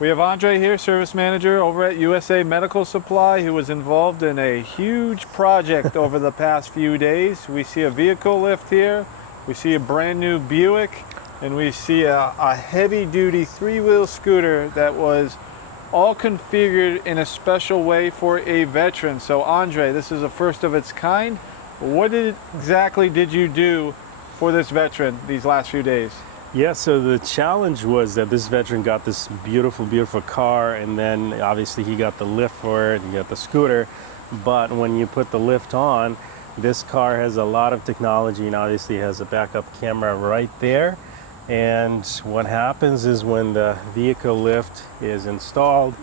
We have Andre here, service manager over at USA Medical Supply, who was involved in a huge project over the past few days. We see a vehicle lift here, we see a brand new Buick, and we see a heavy-duty three-wheel scooter that was all configured in a special way for a veteran. So Andre, this is a first of its kind. What exactly did you do for this veteran these last few days? Yeah, so the challenge was that this veteran got this beautiful, beautiful car, and then obviously he got the lift for it, and he got the scooter. But when you put the lift on, this car has a lot of technology, and obviously has a backup camera right there. And what happens is when the vehicle lift is installed,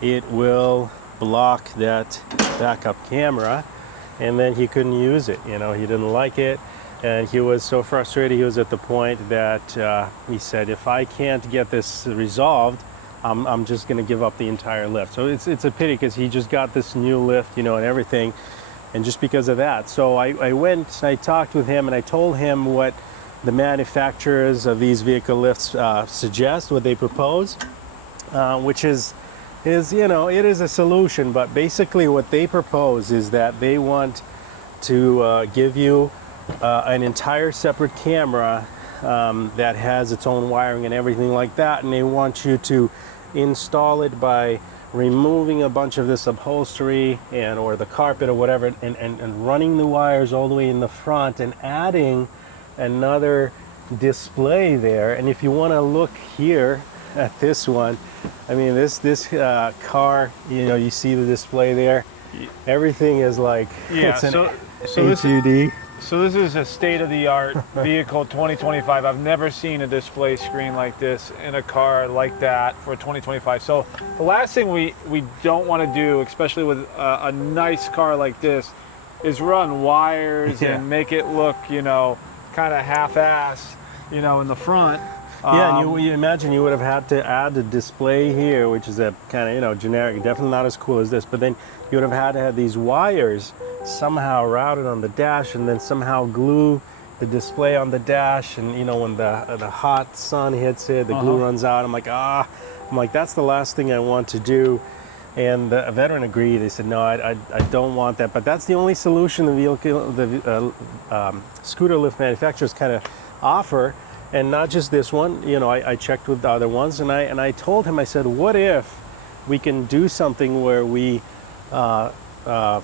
it will block that backup camera, and then he couldn't use it. You know, he didn't like it. And he was so frustrated, he was at the point that he said, if I can't get this resolved, I'm just going to give up the entire lift. So it's a pity because he just got this new lift, you know, and everything, and just because of that. So I went, I talked with him, and I told him what the manufacturers of these vehicle lifts suggest, what they propose, which is, you know, it is a solution, but basically what they propose is that they want to give you an entire separate camera that has its own wiring and everything like that, and they want you to install it by removing a bunch of this upholstery and or the carpet or whatever, and running the wires all the way in the front and adding another display there. And if you want to look here at this one, I mean, this car, you know, you see the display there, everything is like, yeah, it's an HUD. So this is a state-of-the-art vehicle 2025. I've never seen a display screen like this in a car like that for 2025. So the last thing we don't want to do, especially with a nice car like this, is run wires and make it look, you know, kind of half-ass, you know, in the front. Yeah, and you imagine you would have had to add a display here, which is a kind of, you know, generic, definitely not as cool as this, but then you would have had to have these wires somehow routed on the dash and then somehow glue the display on the dash, and you know, when the hot sun hits it, the glue runs out. I'm like, that's the last thing I want to do. And the veteran agreed. They said, no, I don't want that. But that's the only solution the scooter lift manufacturers kind of offer. And not just this one, you know, I checked with the other ones, and I told him, I said, what if we can do something where we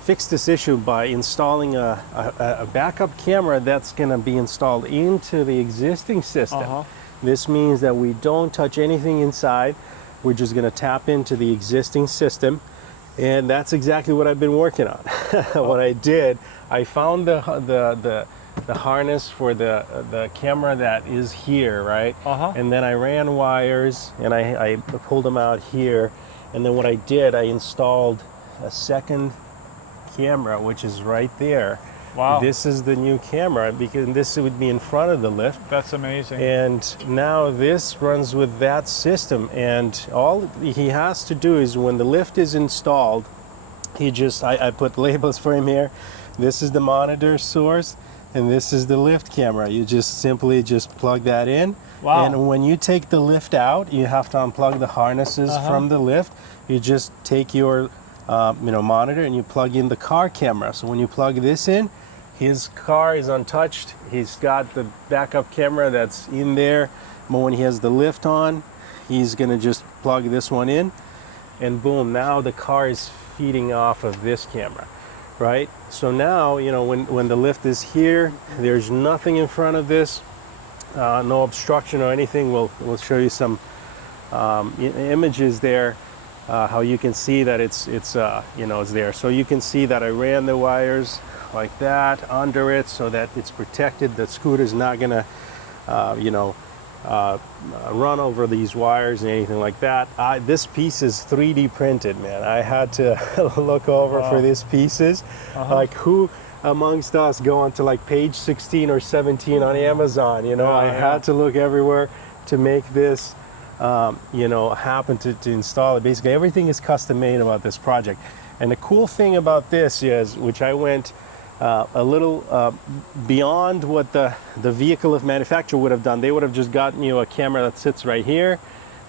fix this issue by installing a backup camera that's going to be installed into the existing system. This means that we don't touch anything inside. We're just going to tap into the existing system, and that's exactly what I've been working on. What I did, I found the harness for the camera that is here, right? And then I ran wires, and I pulled them out here, and then what I did, I installed a second camera, which is right there. Wow. This is the new camera, because this would be in front of the lift. That's amazing. And now this runs with that system, and all he has to do is when the lift is installed, I put labels for him here. This is the monitor source, and this is the lift camera. You just simply plug that in. Wow. And when you take the lift out, you have to unplug the harnesses from the lift. You just take your monitor and you plug in the car camera. So when you plug this in, his car is untouched. He's got the backup camera that's in there. But when he has the lift on, he's gonna just plug this one in, and boom, now the car is feeding off of this camera, right? So now, you know, when the lift is here, there's nothing in front of this, no obstruction or anything. We'll show you some images there, how you can see that it's there. So you can see that I ran the wires like that under it so that it's protected. The scooter's not gonna run over these wires and anything like that. This piece is 3D printed, man. I had to look over for these pieces. Like, who amongst us go onto like page 16 or 17 on Amazon? You know, I had to look everywhere to make this happen to install it. Basically, everything is custom made about this project. And the cool thing about this is, which I went a little beyond what the vehicle lift manufacturer would have done. They would have just gotten you a camera that sits right here,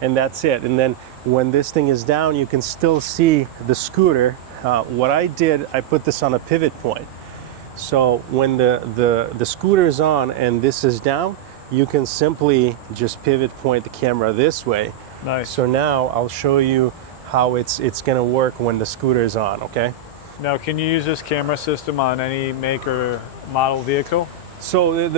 and that's it. And then when this thing is down, you can still see the scooter. What I did, I put this on a pivot point. So when the scooter is on and this is down, you can simply just pivot point the camera this way. Nice. So now I'll show you how it's going to work when the scooter is on, okay? Now, can you use this camera system on any make or model vehicle? So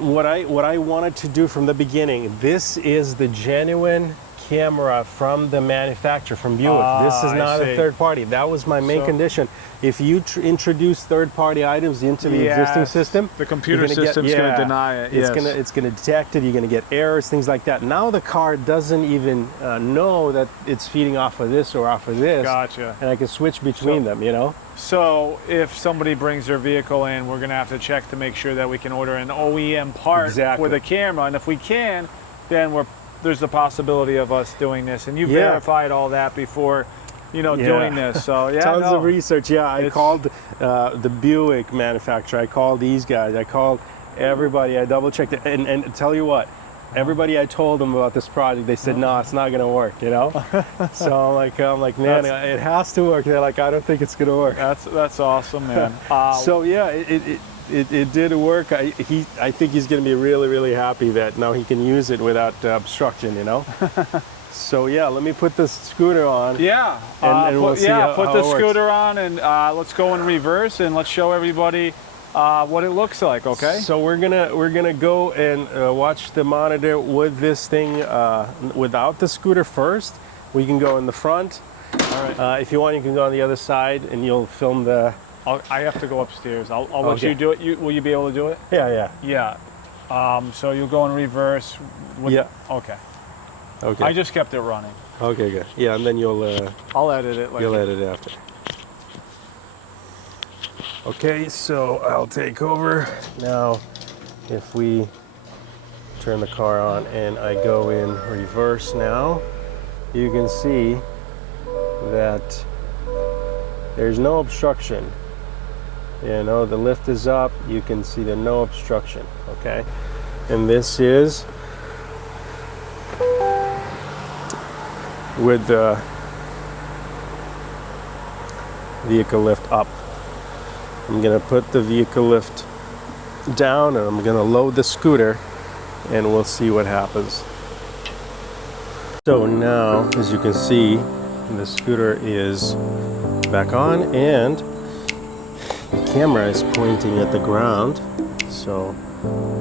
what I wanted to do from the beginning, this is the genuine camera from the manufacturer, from Buick. This is not a third party. That was my main condition. If you introduce third party items into the existing system, the computer system's going to deny it. It's going to detect it. You're going to get errors, things like that. Now the car doesn't even know that it's feeding off of this or off of this. Gotcha. And I can switch between them, you know? So if somebody brings their vehicle in, we're going to have to check to make sure that we can order an OEM part for the camera. And if we can, then there's the possibility of us doing this. And you verified all that before, doing this. So tons of research. I called the Buick manufacturer. I called these guys. I called everybody. I double checked it. And tell you what, everybody I told them about this project, they said, no, it's not going to work, So I'm like, man, it has to work. They're like, I don't think it's going to work. That's awesome, man. So yeah, it did work. I think he's going to be really, really happy that now he can use it without obstruction, So yeah, let me put this scooter on. Yeah, and we'll see how put the it works. scooter on, and let's go in reverse and let's show everybody what it looks like. Okay. So we're gonna go and watch the monitor with this thing without the scooter first. We can go in the front. All right. If you want, you can go on the other side, and you'll film the. I have to go upstairs. I'll let you do it. Will you be able to do it? Yeah. Yeah. So you'll go in reverse. Yeah. Okay. Okay. I just kept it running. Okay, good. Yeah, and then you'll. I'll edit it. You'll edit it after. Okay, so I'll take over now. If we turn the car on and I go in reverse now, you can see that there's no obstruction. The lift is up. You can see there's no obstruction. Okay, and this is with the vehicle lift up. I'm gonna put the vehicle lift down and I'm gonna load the scooter and we'll see what happens. So now, as you can see, the scooter is back on and the camera is pointing at the ground. So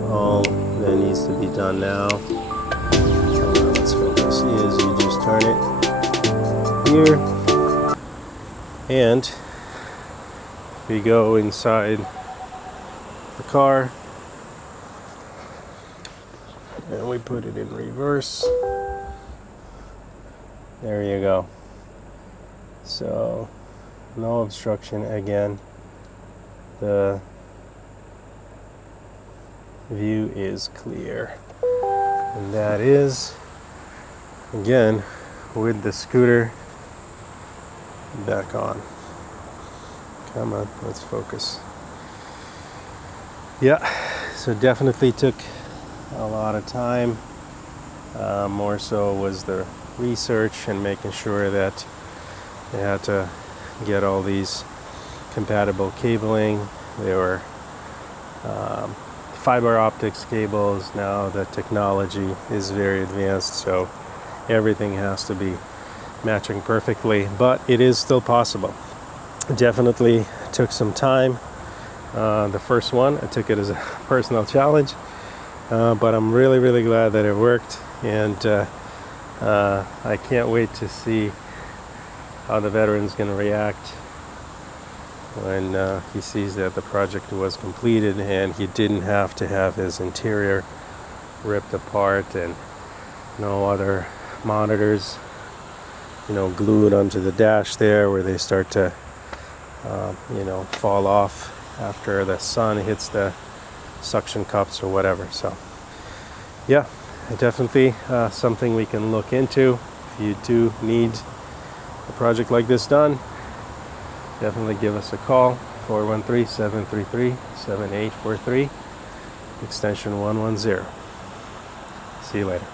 all that needs to be done now, let's focus, is you just turn it here and we go inside the car and we put it in reverse. There you go. So no obstruction again. The view is clear. And that is, again, with the scooter back on. Come on, let's focus. Yeah, so definitely took a lot of time. More so was the research and making sure that they had to get all these compatible cabling. They were fiber optics cables. Now the technology is very advanced, so everything has to be matching perfectly, but it is still possible. Definitely took some time. The first one, I took it as a personal challenge, but I'm really, really glad that it worked, and I can't wait to see how the veteran's going to react when he sees that the project was completed and he didn't have to have his interior ripped apart and no other monitors, glued onto the dash there where they start to fall off after the sun hits the suction cups or whatever. So yeah, definitely something we can look into. If you do need a project like this done, definitely give us a call, 413-733-7843, extension 110. See you later.